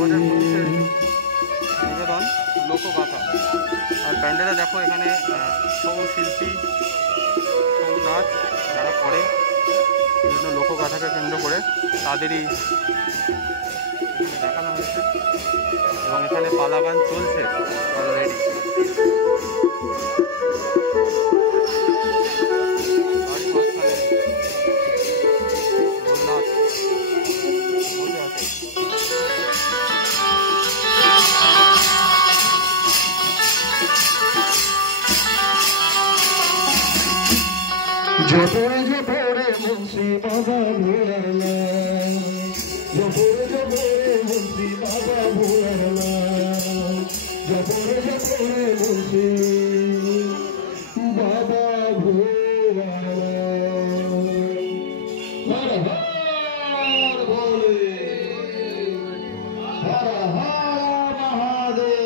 2025-এর নিবেদন লোকগাথা। আর প্যান্ডেলে দেখো এখানে ছৌ শিল্পী, ছৌ নাচ যারা করে বিভিন্ন লোকগাথাকে কেন্দ্র করে তাদেরই দেখানো হয়েছে এবং এখানে পালা গান চলছে অলরেডি। জপরে জপরে মুন্সি বাবা ভোলালা, জপরে জপরে মুন্সি বাবা ভোলালা, জপরে জপরে মুন্সি বাবা ভোলালা। হর হর বলে, হর হর মহাদেব।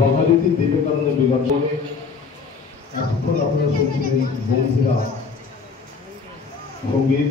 বাঙালিতে বিবেকানন্দ বিবর্তনে এতক্ষণ আপনারা শুনছিলেন বন্ধুরা সঙ্গীত